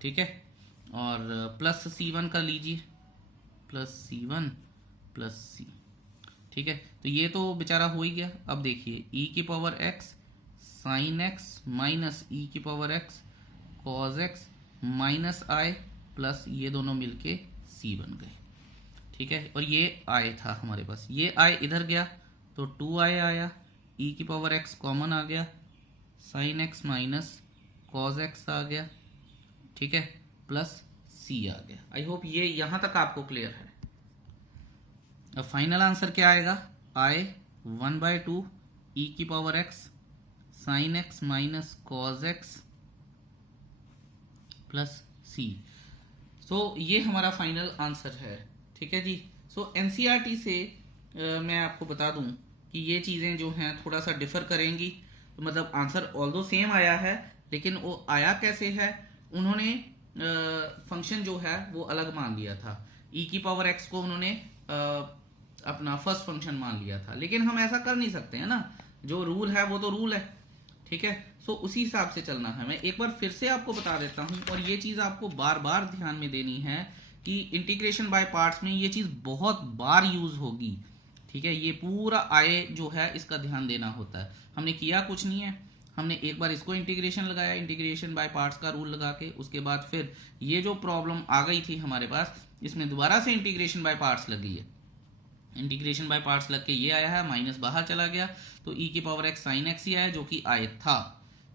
ठीक है, और प्लस C1 कर लीजिए, प्लस C1 प्लस C, ठीक है। तो ये तो बेचारा हो ही गया। अब देखिए e की power x sine x minus e की power x cos x minus i plus ये दोनों मिलके c बन गए, ठीक है। और ये i था हमारे पास, ये i इधर गया तो 2i आया, e की पावर x कॉमन आ गया, sine x minus cos x आ गया, ठीक है, प्लस c आ गया। आई होप ये यहां तक आपको क्लियर है। अब फाइनल आंसर क्या आएगा, i 1/2 e की power x sine x minus cos x plus c। So ये हमारा फाइनल आंसर है, ठीक है जी। सो एनसीईआरटी से मैं आपको बता दूं कि ये चीजें जो हैं थोड़ा सा डिफर करेंगी, तो मतलब आंसर ऑल्दो सेम आया है, लेकिन वो आया कैसे है, उन्होंने फंक्शन जो है वो अलग मान लिया था, e की पावर x को उन्होंने अपना फर्स्ट फंक्शन मान लिया था। लेकिन हम ऐसा कर नहीं सकते हैं ना, जो रूल है वो तो रूल है, ठीक है। सो उसी हिसाब से चलना है। मैं एक बार फिर से आपको बता देता हूं, और ये चीज आपको बार बार ध्यान में देनी है कि इंटीग्रेशन बाय पार्ट्स में ये चीज बहुत बार यूज होगी, ठीक है। ये पूरा आय जो है इसका ध्यान देना होता है। हमने किया कुछ नहीं है, हमने एक बार इसको इंटीग्रेशन लगाया, इंटीग्रेशन बाय पार्ट्स का रूल लगा के, उसके बाद फिर ये जो प्रॉब्लम आ गई थी हमारे पास, इसमें दोबारा से इंटीग्रेशन बाय पार्ट्स लगी है, इंटीग्रेशन बाय पार्ट्स लग के ये आया है, माइनस बाहर चला गया तो e की पावर x साइन x ही आया, जो कि i था,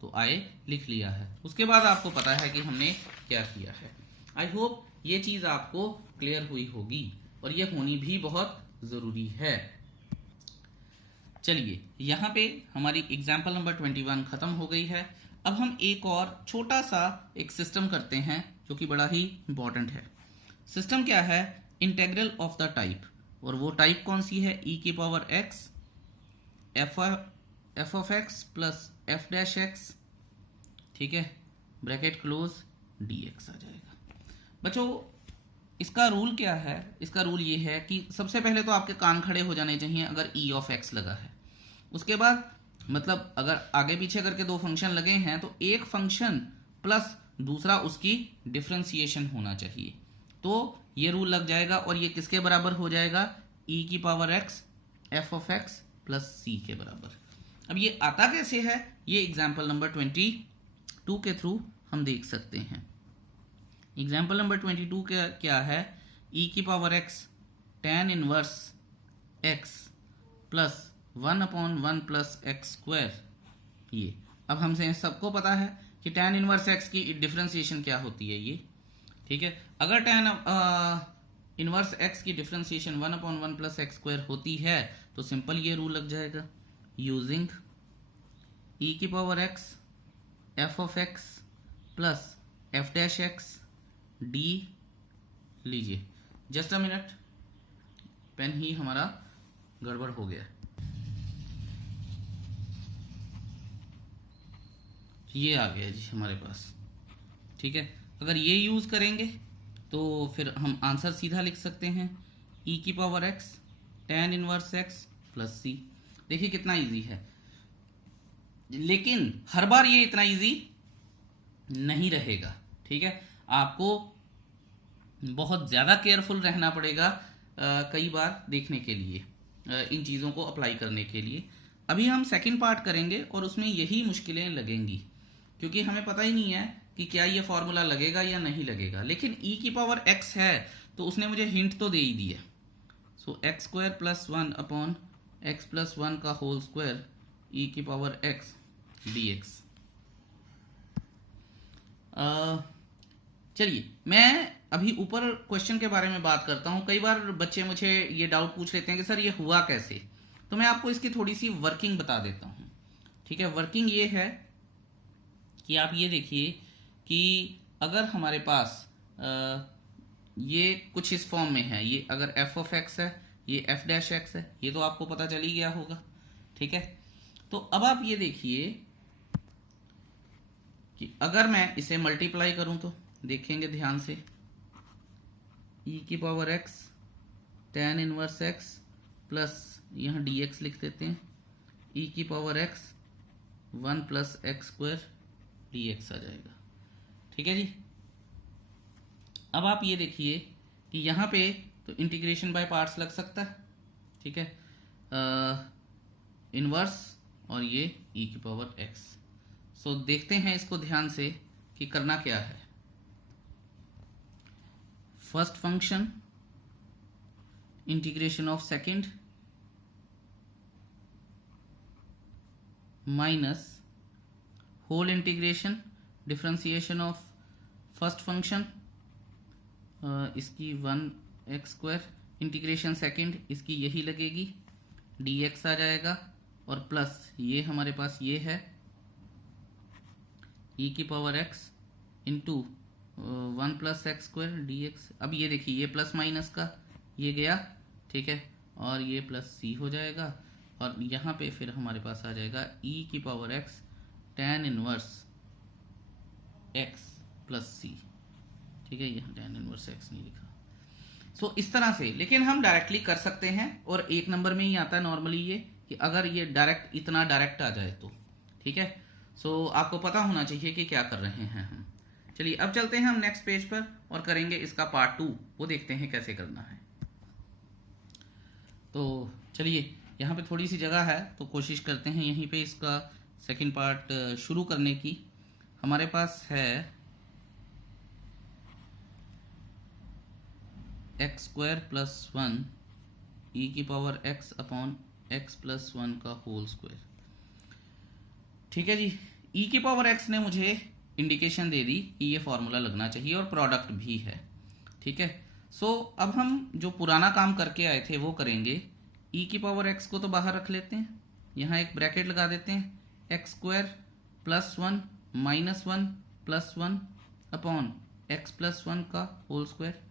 तो i लिख लिया है। उसके बाद आपको पता है कि हमने क्या किया है। आई होप ये चीज आपको क्लियर हुई होगी, और ये होनी भी बहुत जरूरी है। चलिए यहाँ पे हमारी एग्जाम्पल नंबर 21 खत्म हो गई है। अब हम एक और छोटा सा एक सिस्टम करते हैं जो कि बड़ा ही इंपॉर्टेंट है। सिस्टम क्या है? इंटेग्रल ऑफ द टाइप, और वो टाइप कौन सी है? e की power x f of x plus f dash x, ठीक है, ब्रैकेट क्लोज dx आ जाएगा। बच्चों इसका रूल क्या है? इसका रूल ये है कि सबसे पहले तो आपके कान खड़े हो जाने चाहिए अगर e ऑफ x लगा है। उसके बाद मतलब अगर आगे पीछे करके दो फंक्शन लगे हैं तो एक फंक्शन प्लस दूसरा उसकी डिफरेंशिएशन होना चाहिए, तो ये रूल लग जाएगा और ये किसके बराबर हो जाएगा? e की power x f of x plus c के बराबर। अब ये आता कैसे है? ये एग्जाम्पल नंबर 22 के थ्रू हम देख सकते हैं। एग्जाम्पल नंबर 22 क्या है? e की power x tan inverse x plus 1/1 plus x square. ये अब हमसे सबको पता है कि tan इनवर्स x की डिफरेंशिएशन क्या होती है ये, ठीक है। अगर tan इनवर्स x की डिफरेंशिएशन 1/1 प्लस एक्स स्क्वायर होती है तो सिंपल ये रूल लग जाएगा, यूजिंग e की power x f of x plus f dash x d। लीजिए जस्ट अ मिनट, पेन ही हमारा गड़बड़ हो गया। ये आ गया जी हमारे पास, ठीक है। अगर ये यूज करेंगे तो फिर हम आंसर सीधा लिख सकते हैं, e की power x tan inverse x plus c। देखिए कितना इजी है, लेकिन हर बार ये इतना इजी नहीं रहेगा, ठीक है। आपको बहुत ज्यादा केयरफुल रहना पड़ेगा कई बार देखने के लिए, इन चीजों को अप्लाई करने के लिए। अभी हम सेकंड पार्ट करेंगे और उसमें यही मुश्किलें लगेंगी, क्योंकि हमें पता ही नहीं है कि क्या ये फॉर्मूला लगेगा या नहीं लगेगा। लेकिन e की पावर x है तो उसने मुझे हिंट तो दे ही दिया। So x square plus 1 upon x plus 1 का होल स्क्वायर e की पावर x dx। चलिए मैं अभी ऊपर क्वेश्चन के बारे में बात करता हूं। कई बार बच्चे मुझे ये डाउट पूछ लेते हैं कि सर ये हुआ कैसे, तो मैं आपको इसकी थोड़ी सी वर्किंग बता देता हूं, ठीक है। वर्किंग ये है कि आप ये देखिए कि अगर हमारे पास ये कुछ इस फॉर्म में है, ये अगर f ऑफ x है, ये f डैश x है, ये तो आपको पता चल ही गया होगा, ठीक है। तो अब आप ये देखिए कि अगर मैं इसे मल्टीप्लाई करूं तो देखेंगे ध्यान से, e की power x tan inverse x plus यहाँ dx लिख देते हैं, e की power x 1 plus x square dx आ जाएगा, ठीक है जी। अब आप ये देखिए कि यहाँ पे तो इंटीग्रेशन बाय पार्ट्स लग सकता है, ठीक है, इनवर्स और ये e की पावर x। सो देखते हैं इसको ध्यान से कि करना क्या है। First function integration of second minus whole integration differentiation of first function, इसकी 1 एक्स स्क्वायर इंटीग्रेशन सेकंड इसकी यही लगेगी dx आ जाएगा, और प्लस ये हमारे पास ये है e की power x into 1 plus x square dx। अब ये देखिए ये प्लस माइनस का ये गया, ठीक है, और ये प्लस c हो जाएगा, और यहाँ पे फिर हमारे पास आ जाएगा e की power x tan inverse x plus c, ठीक है। यहाँ tan इनवर्स x नहीं लिखा। सो इस तरह से, लेकिन हम डायरेक्टली कर सकते हैं, और एक नंबर में ही आता है नॉर्मली ये कि अगर ये डायरेक्ट इतना डायरेक्ट आ जाए तो, ठीक है। सो आपको पता होना चाहिए कि क्या कर रहे हैं हम। चलिए अब चलते हैं हम नेक्स्ट पेज पर और करेंगे इसका पार्ट 2, वो देखते हैं कैसे करना है। तो चलिए यहाँ पे थोड़ी सी जगह है तो कोशिश करते हैं यहीं पे इसका सेकंड पार्ट शुरू करने की। हमारे पास है एक्स स्क्वायर प्लस 1 e की power x upon x plus 1 का होल स्क्वायर, ठीक है जी। e की पावर x ने मुझे इंडिकेशन दे दी कि ये फॉर्मूला लगना चाहिए और प्रोडक्ट भी है, ठीक है। सो अब हम जो पुराना काम करके आए थे वो करेंगे। ई की पावर एक्स को तो बाहर रख लेते हैं, यहाँ एक ब्रैकेट लगा देते हैं, x square plus 1 minus 1 plus 1 upon x plus 1 का होल स्क्वायर।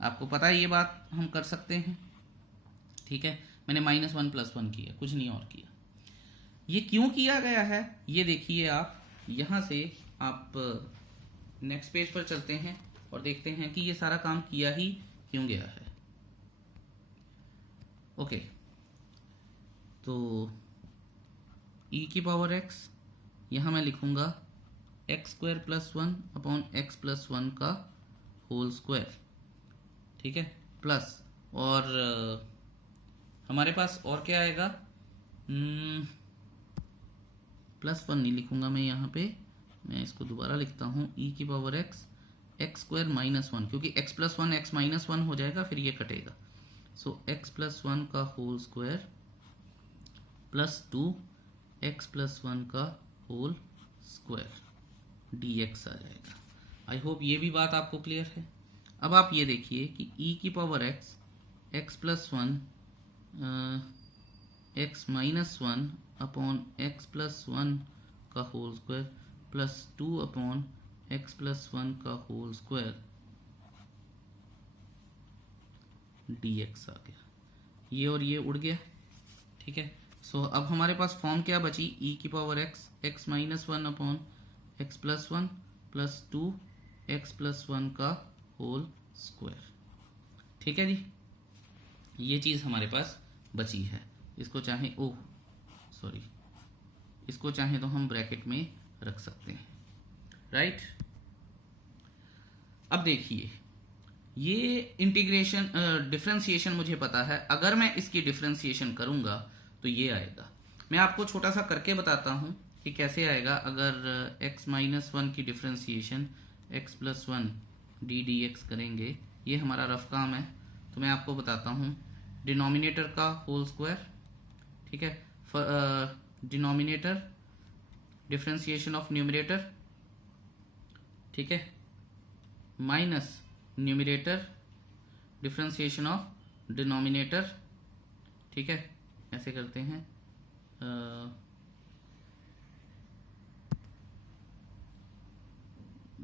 आपको पता है ये बात हम कर सकते हैं, ठीक है। मैंने माइनस 1 प्लस 1 किया, कुछ नहीं और किया। ये क्यों किया गया है ये देखिए आप, यहाँ से आप नेक्स्ट पेज पर चलते हैं और देखते हैं कि ये सारा काम किया ही क्यों गया है। ओके, तो e की पावर x, यहाँ मैं लिखूंगा x square plus 1 upon x plus 1 का होल स्क्वायर, ठीक है, प्लस और हमारे पास और क्या आएगा, प्लस 1 नहीं लिखूंगा मैं यहाँ पे, मैं इसको दोबारा लिखता हूँ, e की power x x square minus 1, क्योंकि x प्लस 1 एक्स माइनस 1 हो जाएगा, फिर ये कटेगा। सो x प्लस 1 का whole square plus 2 X plus 1 का होल स्क्वायर dx आ जाएगा। आई होप ये भी बात आपको क्लियर है। अब आप ये देखिए कि e की power x X plus 1 X minus 1 upon x plus 1 का whole square plus 2 upon x plus 1 का होल स्क्वायर dx आ गया। ये और ये उड़ गया, ठीक है। सो अब हमारे पास फॉर्म क्या बची, e की power x x minus 1 upon x plus 1 plus 2 X plus 1 का होल स्क्वायर, ठीक है जी। ये चीज़ हमारे पास बची है। इसको चाहे इसको चाहे तो हम ब्रैकेट में रख सकते हैं, राइट। अब देखिए, ये इंटीग्रेशन डिफरेंशिएशन मुझे पता है, अगर मैं इसकी डिफरेंशिएशन करूंगा तो ये आएगा। मैं आपको छोटा सा करके बताता हूं कि कैसे आएगा। अगर x माइनस 1 की डिफरेंशिएशन x प्लस 1 dx करेंगे, ये हमारा रफ काम है, तो मैं आपको बताता हूं। डिनोमिनेटर का होल स्क्वायर, ठीक है, डिनोमिनेटर डिफरेंशिएशन ऑफ न्यूमरेटर, ठीक है, minus numerator differentiation of denominator, ठीक है। ऐसे करते हैं,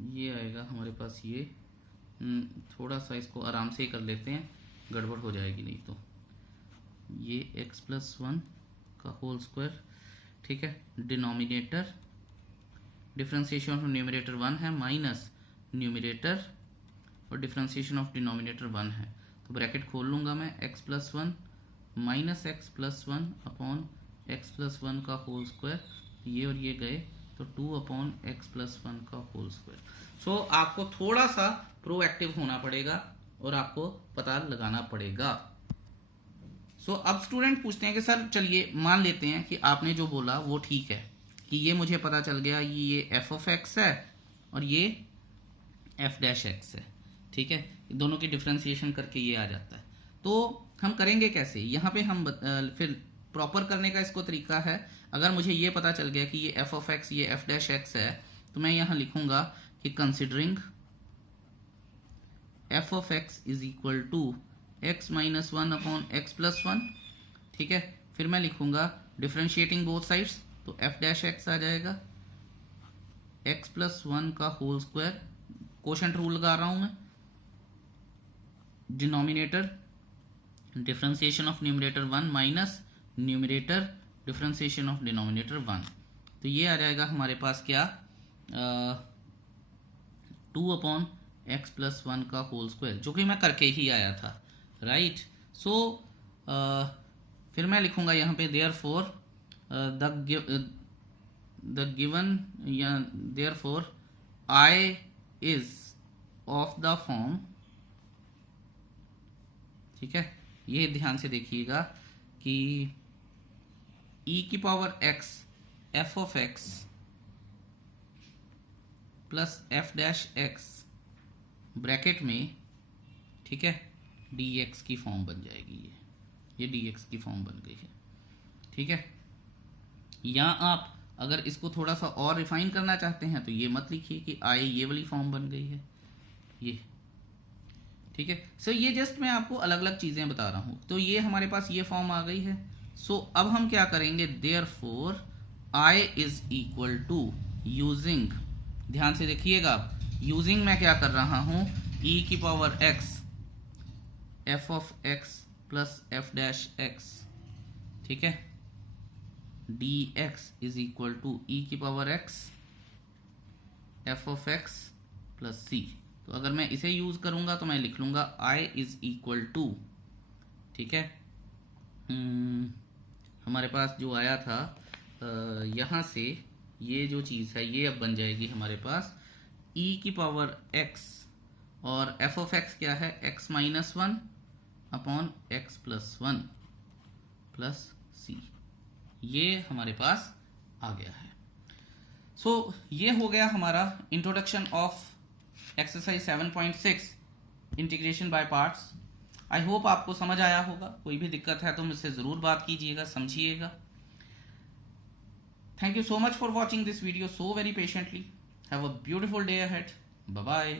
ये आएगा हमारे पास। ये थोड़ा सा इसको आराम से ही कर लेते हैं, गड़बड़ हो जाएगी नहीं तो। ये x प्लस 1 का होल स्क्वायर, ठीक है, डिनोमिनेटर डिफरेंशिएशन ऑफ न्यूमरेटर 1 है, माइनस न्यूमरेटर और डिफरेंशिएशन ऑफ डिनोमिनेटर 1 है, तो ब्रैकेट खोल लूंगा मैं, x plus 1 minus x plus 1 upon x plus 1 का होल स्क्वायर, ये और ये गए तो 2 अपॉन एक्स प्लस 1 का होल स्क्वायर। सो आपको थोड़ा सा प्रोएक्टिव होना पड़ेगा और आपको पता लगाना पड़ेगा। सो अब स्टूडेंट पूछते हैं कि सर चलिए मान लेते हैं कि आपने जो बोला वो ठीक है, कि ये मुझे पता चल गया ये एफ ऑफ एक्स है और ये एफ डैश एक्स है, ठीक है, दोनों की डिफरेंशिएशन करके ये आ जाता है। तो हम करेंगे कैसे, यहाँ पे हम फिर प्रॉपर करने का इसको तरीका है। अगर मुझे ये पता चल गया कि ये एफ ऑफ एक्स ये एफ डैश एक्स है, तो मैं यहाँ लिखूंगा कि considering F of X is equal to X minus 1 upon x plus 1, ठीक है। फिर मैं लिखूंगा डिफरेंशिएटिंग बोथ साइड्स, तो एफ डैश एक्स आ जाएगा एक्स प्लस 1 का होल स्क्वायर, कोशेंट रूल लगा रहा हूं मैं, denominator differentiation of numerator 1 minus numerator differentiation of denominator 1, तो ये आ जाएगा हमारे पास क्या, 2 अपॉन एक्स प्लस 1 का होल स्क्वायर, जो कि मैं करके ही आया था, राइट। सो फिर मैं लिखूंगा यहाँ पे देयरफॉर द गिवन या therefore I is of the form, ठीक है। ये ध्यान से देखिएगा कि e की power x F of x plus f dash x bracket में, ठीक है, dx की फॉर्म बन जाएगी। ये dx की फॉर्म बन गई है, ठीक है। या आप अगर इसको थोड़ा सा और रिफाइन करना चाहते हैं तो ये मत लिखिए कि आई ये वाली फॉर्म बन गई है, ये, ठीक है। सो ये जस्ट मैं आपको अलग अलग चीज़ें बता रहा हूँ। तो ये हमारे पास ये फॉर्म आ गई है। सो अब हम क्या करेंगे, therefore I is equal to using, ध्यान से देखिएगा आप, यूजिंग मैं क्या कर रहा हूँ, ई की power x f of x plus f dash x, ठीक है, d x is equal to e की power x f of x plus c. तो अगर मैं इसे यूज करूंगा तो मैं लिख लूंगा आई इज इक्वल टू, ठीक है, हमारे पास जो आया था यहां से ये जो चीज है ये अब बन जाएगी हमारे पास e की पावर x और f ऑफ x क्या है, x minus 1 upon x plus 1 plus c, ये हमारे पास आ गया है। सो ये हो गया हमारा introduction of exercise 7.6 integration by parts. I hope आपको समझ आया होगा। कोई भी दिक्कत है तो मुझसे जरूर बात कीजिएगा, समझिएगा। Thank you so much for watching this video so very patiently. Have a beautiful day ahead. Bye bye.